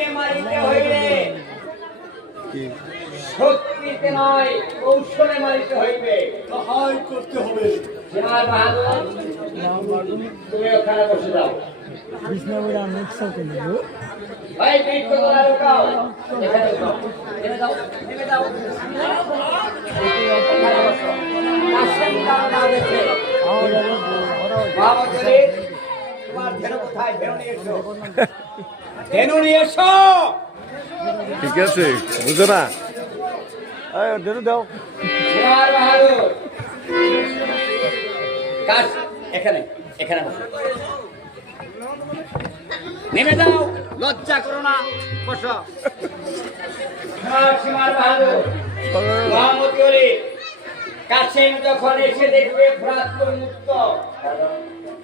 শত্রুকে মারিতে হইলে শক্তিতে নয় কৌশলে মারিতে হইবে, সহায় করতে হবে। সেনার বাহাদুর তুমি ওখানে বসে যাও। ভাই বৃক্ষ তোলা ঢুকাও, এখানে ঢুকাও, নেমে যাও, নেমে যাও। ওখানে বসো। কাশেম কারো না দেখে বাহাদুর তোমার ধেনু কোথায়? ধেনু নিয়ে এসো, ধেনু নিয়ে এসো। ঠিক আছে, বুঝো না? ধেনু দাও। সেনার বাহাদুর কাশ এখানে, এখানে বসো। নেমে যাও, লজ্জা করো না, বসো। সীমার বাহাদুর মোহাম্মদ আলী কাশেম যখন এসে দেখবে ফোরাত মুক্ত,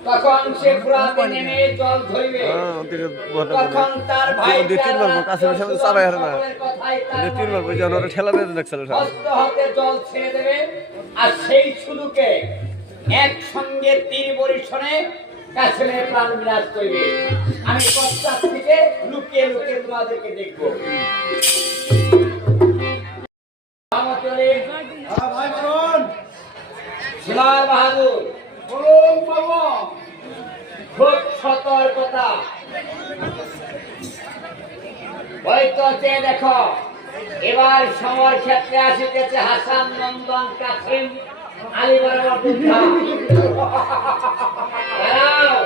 তখন সে ফোরাতে নেমে জল ধরবে। তখন তার ভাই হস্ত হাতে জল ছেড়ে দেবে, আর সেই সুদুকে একসঙ্গে তীর বরিশনে কাশেমের প্রাণ বিনাশ করবে। আমি পশ্চাৎ থেকে লুকিয়ে লুকিয়ে তোমাদেরকে দেখবো। ভাই বলুন। সীমার বাহাদুর বলুন বাবা। খুব সতর্কতা, হয়তো চেয়ে দেখো এবার সমর ক্ষেত্রে আসিতেছে হাসান নন্দন কাসিম আলী বরাবর যোদ্ধা। দাঁড়াও,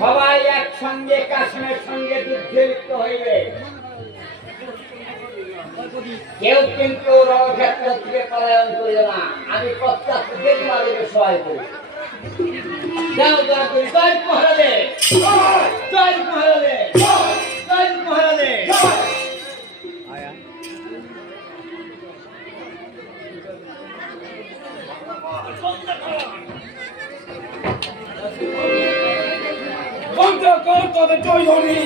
সবাই একসঙ্গে কাসিমের সঙ্গে যুদ্ধে লিপ্ত হইবে। কেউ কিন্তু রণক্ষেত্র থেকে পলায়ন করিল না। আমি পশ্চাৎ থেকে তোমাদেরকে সহায় করি। যাও যাও করি, জয় মহারাজে, জয় মহারাজে, জয় মহারাজে। তাদের জয় হরি।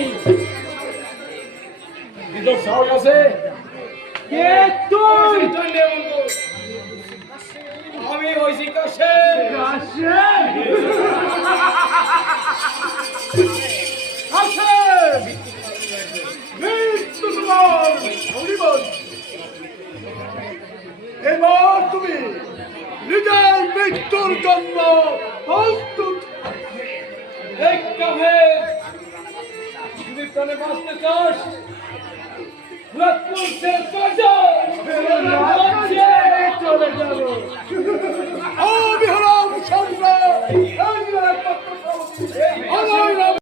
নিজের সাহস আছে? কে তুই? আমি হইছি কাশেম। এবার তুমি নিজের মৃত্যুর জন্য প্রস্তুত। যদি প্রাণে বাঁচতে চাস, চলে যাবো।